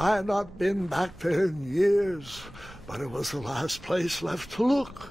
I had not been back there in years, but it was the last place left to look.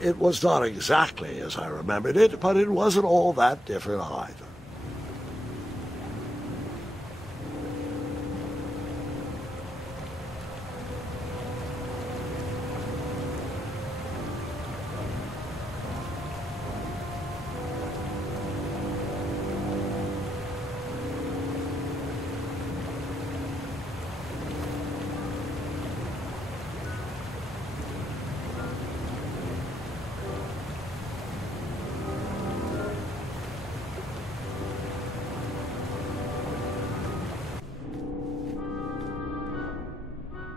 It was not exactly as I remembered it, but it wasn't all that different either.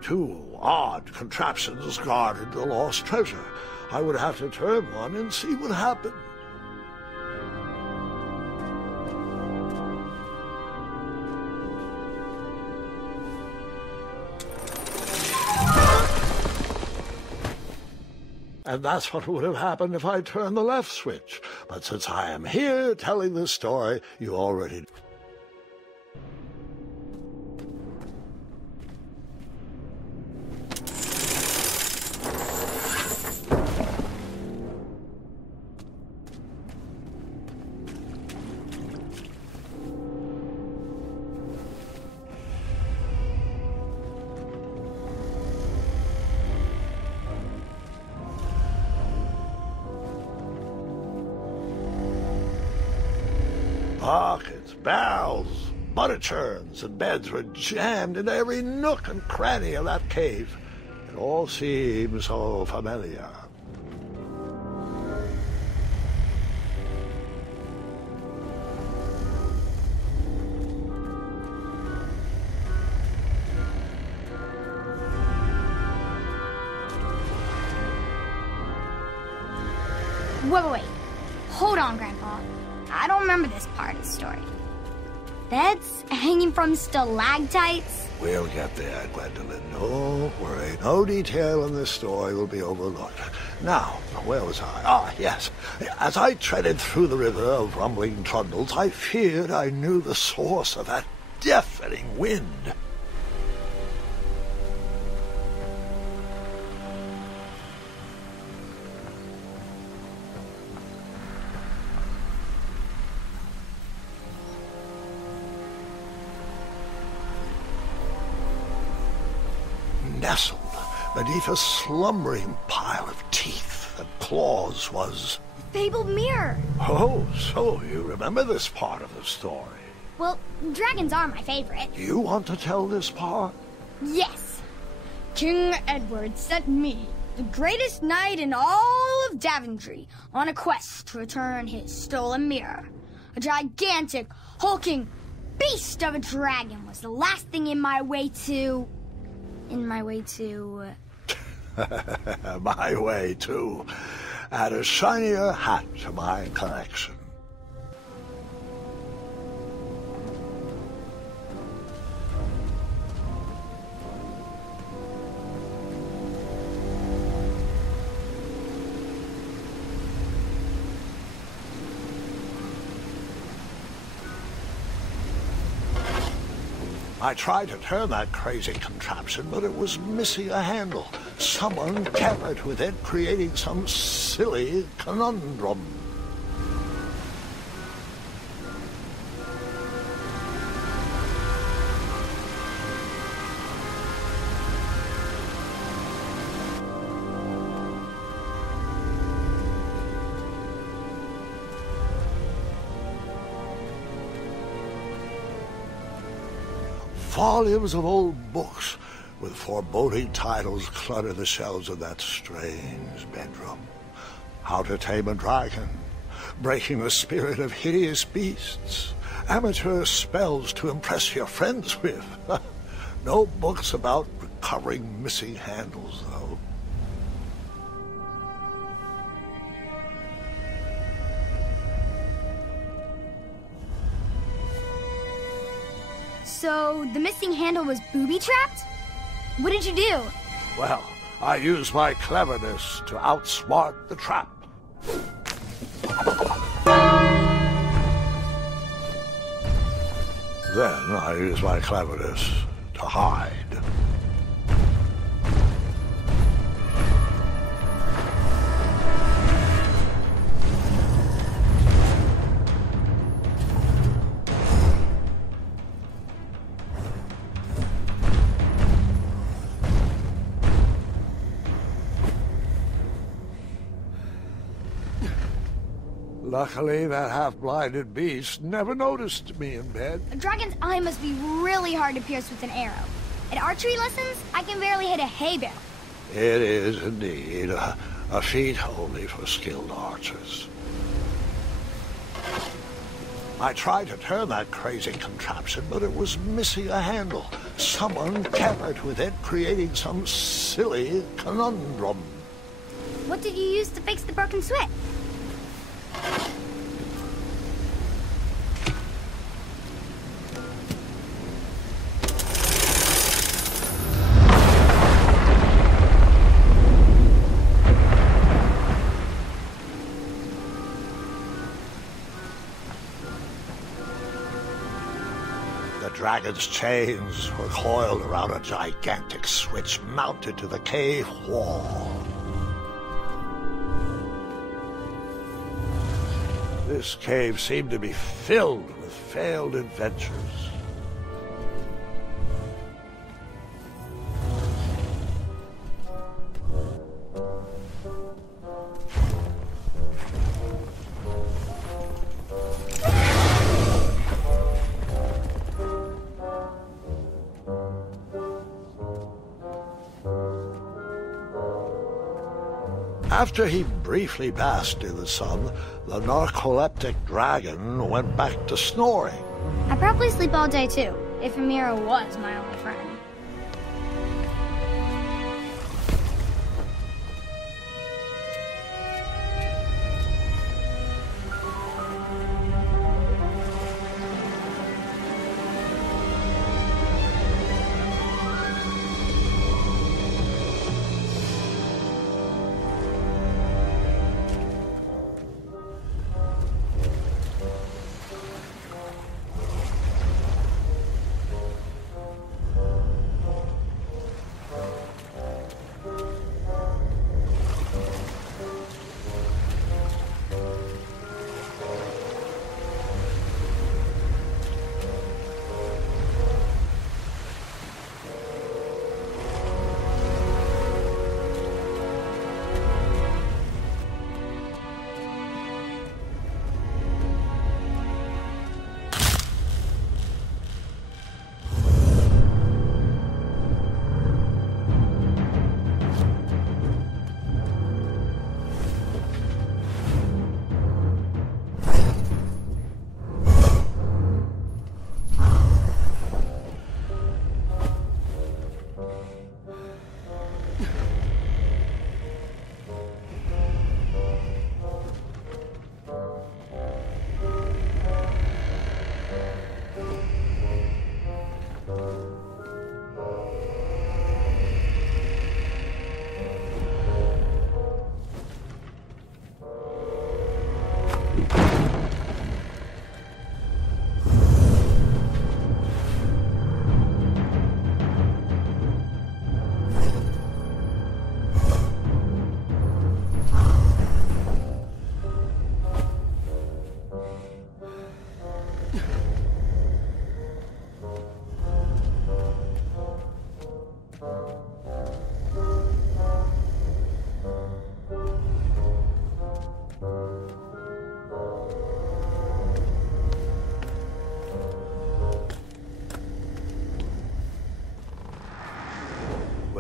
Two odd contraptions guarded the lost treasure. I would have to turn one and see what happened. And that's what would have happened if I turned the left switch. But since I am here telling this story, you already... Buckets, barrels, butter churns, and beds were jammed into every nook and cranny of that cave. It all seemed so familiar. Wait. Hold on, Grandpa. I don't remember this part of the story. Beds hanging from stalactites? We'll get there, Gwendolyn. Don't worry. No detail in this story will be overlooked. Now, where was I? Ah, yes. As I treaded through the river of rumbling trundles, I feared I knew the source of that deafening wind. Nestled beneath a slumbering pile of teeth and claws was... Fabled mirror. Oh, so you remember this part of the story. Well, dragons are my favorite. Do you want to tell this part? Yes. King Edward sent me, the greatest knight in all of Daventry, on a quest to return his stolen mirror. A gigantic, hulking beast of a dragon was the last thing in my way to... My way to add a shinier hat to my collection. I tried to turn that crazy contraption, but it was missing a handle. Someone tampered with it, creating some silly conundrum. Volumes of old books with foreboding titles clutter the shelves of that strange bedroom. How to Tame a Dragon, Breaking the Spirit of Hideous Beasts, amateur spells to impress your friends with. No books about recovering missing handles, though. So, the missing handle was booby-trapped? What did you do? Well, I used my cleverness to outsmart the trap. Then I used my cleverness to hide. Luckily, that half-blinded beast never noticed me in bed. A dragon's eye must be really hard to pierce with an arrow. At archery lessons, I can barely hit a hay bale. It is indeed a feat only for skilled archers. I tried to turn that crazy contraption, but it was missing a handle. Someone tampered with it, creating some silly conundrum. What did you use to fix the broken switch? The dragon's chains were coiled around a gigantic switch mounted to the cave wall. This cave seemed to be filled with failed adventures. After he briefly basked in the sun, the narcoleptic dragon went back to snoring. I probably sleep all day too, if Amira was my only friend.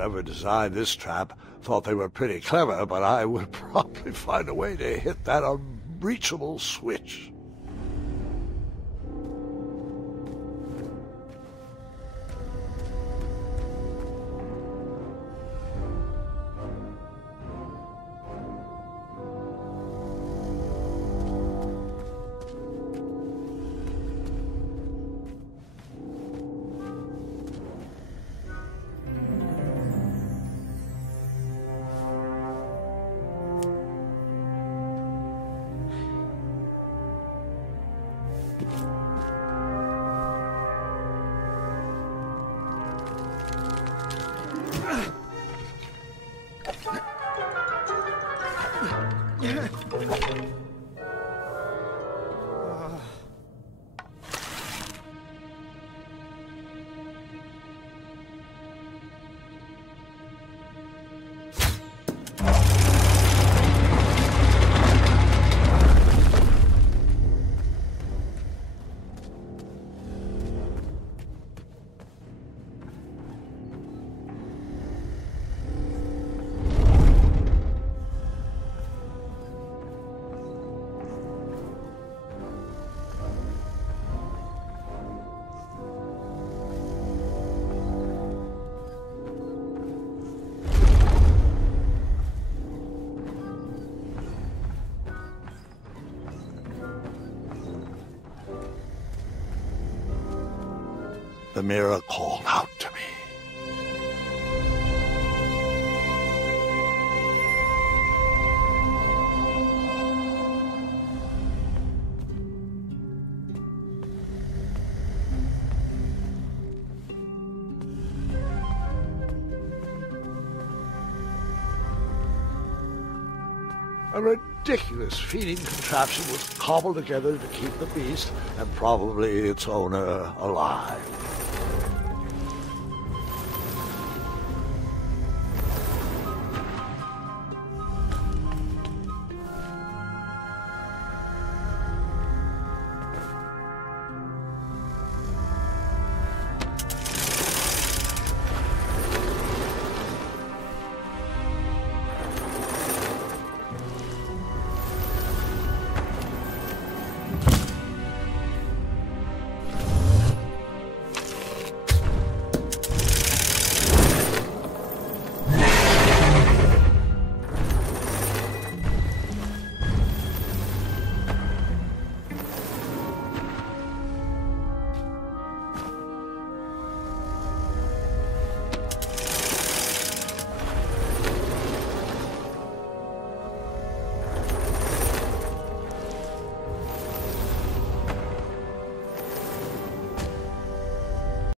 whoever designed this trap thought they were pretty clever, but I would probably find a way to hit that unreachable switch. The mirror called out to me. A ridiculous feeding contraption was cobbled together to keep the beast and probably its owner alive.